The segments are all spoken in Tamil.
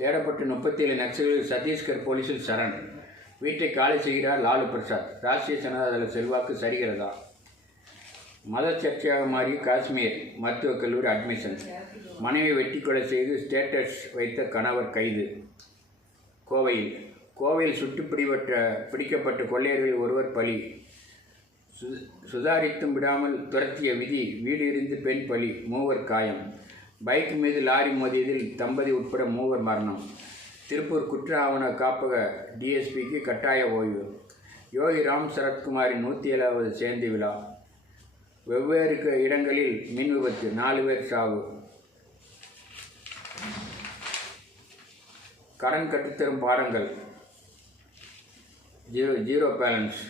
தேடப்பட்ட 37 நக்சல்கள் சத்தீஸ்கர் போலீஸில் சரண். வீட்டை காலி செய்கிறார் லாலு பிரசாத். ராஷ்டிரிய ஜனதாதள செல்வாக்கு சரிகிறதா? மத சர்ச்சையாக மாறி காஷ்மீர் மருத்துவக் கல்லூரி அட்மிஷன். மனைவி வெட்டி கொலை செய்து ஸ்டேட்டஸ் வைத்த கணவர் கைது. கோவையில் சுட்டு பிடிக்கப்பட்ட கொள்ளையர்களில் ஒருவர் பலி. சுதாரித்தும் விடாமல் துரத்திய விதி. வீடு இருந்து பெண் பலி. 3 காயம். பைக் மீது லாரி மோதியதில் தம்பதி உட்பட 3 மரணம். திருப்பூர் குற்ற ஆவண காப்பக டிஎஸ்பிக்கு கட்டாய ஓய்வு. யோகி ராம் சரத்குமாரின் 107வது ஜெயந்தி விழா. வெவ்வேறு இடங்களில் மின் விபத்து. 4 பேர் சாவு. கடன் கட்டுத்தரும் பாடங்கள். Zero balance.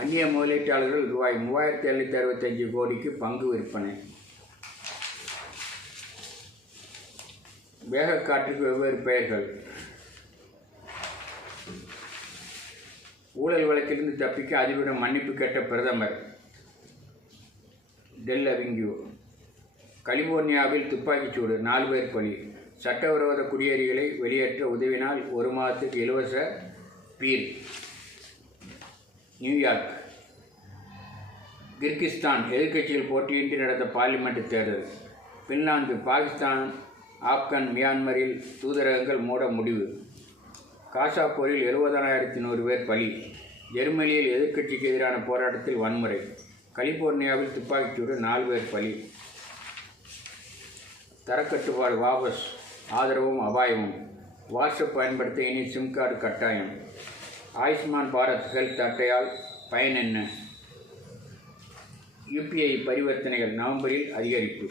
அந்நிய முதலீட்டாளர்கள் ரூபாய் 3765 கோடிக்கு பங்கு விற்பனை. வேகக்காற்றுக்கு வெவ்வேறு பெயர்கள். ஊழல் வழக்கிலிருந்து தப்பிக்க அதிபரிடம் மன்னிப்பு கேட்ட பிரதமர். Del Avenue. கலிபோர்னியாவில் துப்பாக்கிச்சூடு. 4 பேர் பலி. சட்டவிரோத குடியேறிகளை வெளியேற்ற உதவினால் 1 மாதத்துக்கு இலவச பீர். நியூயார்க். கிர்கிஸ்தான் எதிர்க்கட்சிகள் போட்டியின்றி நடந்த பார்லிமெண்ட் தேர்தல். பின்லாந்து. பாகிஸ்தான், ஆப்கான், மியான்மரில் தூதரகங்கள் மூட முடிவு. காசா போரில் 70,100 பேர் பலி. ஜெர்மனியில் எதிர்க்கட்சிக்கு எதிரான போராட்டத்தில் வன்முறை. கலிபோர்னியாவில் துப்பாக்கிச்சூடு. 4 பேர் பலி. தரக்கட்டுப்பாடு வாபஸ். ஆதரவும் அபாயமும். வாட்ஸ்அப் பயன்படுத்த இனி சிம் கார்டு கட்டாயம். ஆயுஷ்மான் பாரத் ஹெல்த் அட்டையால் பயன் என்ன? யுபிஐ பரிவர்த்தனைகள் நவம்பரில் அதிகரிப்பு.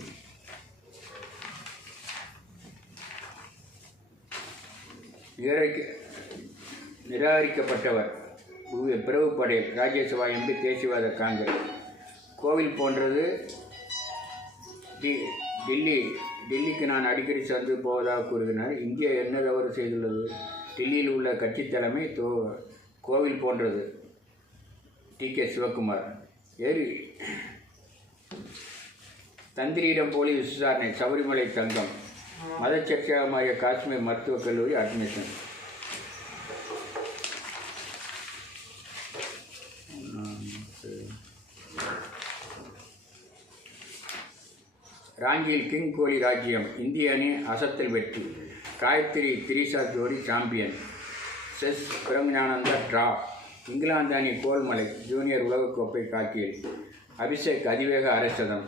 நிராகரிக்கப்பட்டவர் பிரபு படேல். ராஜ்யசபா எம்பி, தேசியவாத காங்கிரஸ். கோவில் போன்றது டெல்லிக்கு நான் அடிக்கடி சென்று போவதாக கூறுகிறார். இந்தியா என்ன தவறு செய்துள்ளது? டெல்லியில் உள்ள கட்சி தலைமை கோவில் போன்றது. TK சிவக்குமார். தந்திரியிடம் போலீஸ் விசாரணை. சபரிமலை தங்கம். மத சர்ச்சையாக மாறிய காஷ்மீர் மருத்துவக் கல்லூரி அட்மிஷன். ராஞ்சியில் கிங் கோலி ராஜ்யம். இந்திய அணி அசத்தல் வெற்றி. காயத்ரி திரிஷா ஜோடி champion. Chess Praggnanandhaa draw. England அணி கோல்மலை. ஜூனியர் உலகக்கோப்பை காக்கியில். அபிஷேக் அதிவேக அரை சதம்.